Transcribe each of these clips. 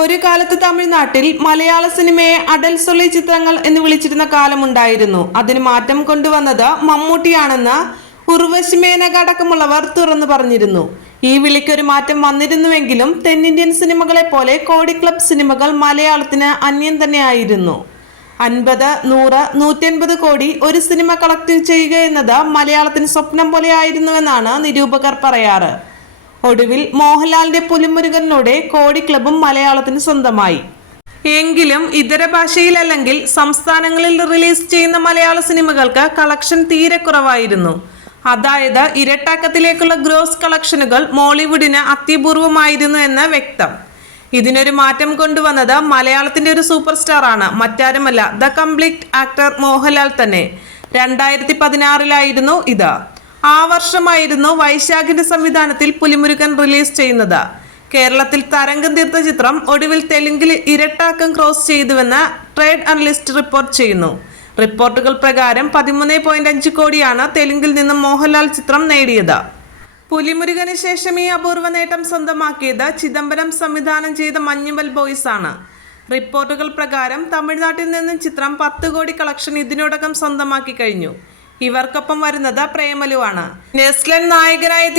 ഒരു കാലത്ത് തമിഴ്നാട്ടിൽ മലയാള സിനിമയെ അടൽ സൊളി ചിത്രങ്ങൾ എന്ന് വിളിച്ചിരുന്ന കാലമുണ്ടായിരുന്നു. അതിന് മാറ്റം കൊണ്ടുവന്നത് മമ്മൂട്ടിയാണെന്ന് ഉർവശി മേനക അടക്കമുള്ളവർ തുറന്നു പറഞ്ഞിരുന്നു. ഈ വിളിക്കൊരു മാറ്റം വന്നിരുന്നുവെങ്കിലും തെന്നിന്ത്യൻ സിനിമകളെ പോലെ കോടി ക്ലബ് സിനിമകൾ മലയാളത്തിന് അന്യം തന്നെയായിരുന്നു. അൻപത് നൂറ് നൂറ്റൻപത് കോടി ഒരു സിനിമ കളക്ട് ചെയ്യുക എന്നത് മലയാളത്തിന് സ്വപ്നം പോലെയായിരുന്നുവെന്നാണ് നിരൂപകർ പറയാറ്. ഒടുവിൽ മോഹൻലാലിന്റെ പുലിമുരുകനിലൂടെ കോടി ക്ലബും മലയാളത്തിന് സ്വന്തമായി. എങ്കിലും ഇതര ഭാഷയിലല്ലെങ്കിൽ സംസ്ഥാനങ്ങളിൽ റിലീസ് ചെയ്യുന്ന മലയാള സിനിമകൾക്ക് കളക്ഷൻ തീരെ കുറവായിരുന്നു. അതായത് ഇരട്ടാക്കത്തിലേക്കുള്ള ഗ്രോസ് കളക്ഷനുകൾ മോളിവുഡിന് അത്യപൂർവമായിരുന്നു എന്ന് വ്യക്തം. ഇതിനൊരു മാറ്റം കൊണ്ടുവന്നത് മലയാളത്തിന്റെ ഒരു സൂപ്പർ സ്റ്റാർ ആണ് മറ്റാരുമല്ല ദ കംപ്ലീറ്റ് ആക്ടർ മോഹൻലാൽ തന്നെ. രണ്ടായിരത്തി പതിനാറിലായിരുന്നു ഇത്. ആ വർഷമായിരുന്നു വൈശാഖിന്റെ സംവിധാനത്തിൽ പുലിമുരുകൻ റിലീസ് ചെയ്യുന്നത്. കേരളത്തിൽ തരംഗം തീർത്ത ചിത്രം ഒടുവിൽ തെലുങ്കിൽ ഇരട്ടാക്കം ക്രോസ് ചെയ്തുവെന്ന് ട്രേഡ് അനലിസ്റ്റ് റിപ്പോർട്ട് ചെയ്യുന്നു. റിപ്പോർട്ടുകൾ പ്രകാരം പതിമൂന്ന് പോയിന്റ് അഞ്ച് കോടിയാണ് തെലുങ്കിൽ നിന്നും മോഹൻലാൽ ചിത്രം നേടിയത്. പുലിമുരുകന് ശേഷം ഈ അപൂർവ നേട്ടം സ്വന്തമാക്കിയത് ചിദംബരം സംവിധാനം ചെയ്ത മഞ്ഞുമൽ ബോയ്സ് ആണ്. റിപ്പോർട്ടുകൾ പ്രകാരം തമിഴ്നാട്ടിൽ നിന്നും ചിത്രം പത്ത് കോടി കളക്ഷൻ ഇതിനോടകം സ്വന്തമാക്കി കഴിഞ്ഞു. ഇവർക്കൊപ്പം വരുന്നത് പ്രേമലുവാണ് നെസ്ലൻ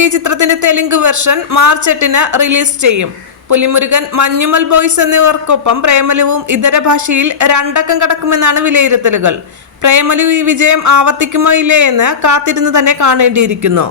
ഈ ചിത്രത്തിന്റെ തെലുങ്ക് വെർഷൻ മാർച്ച് എട്ടിന് റിലീസ് ചെയ്യും. പുലിമുരുകൻ മഞ്ഞുമൽ ബോയ്സ് എന്നിവർക്കൊപ്പം പ്രേമലുവും ഇതര ഭാഷയിൽ രണ്ടക്കം കടക്കുമെന്നാണ് വിലയിരുത്തലുകൾ. പ്രേമലു ഈ വിജയം ആവർത്തിക്കുമോ ഇല്ലേ എന്ന് കാത്തിരുന്ന് തന്നെ കാണേണ്ടിയിരിക്കുന്നു.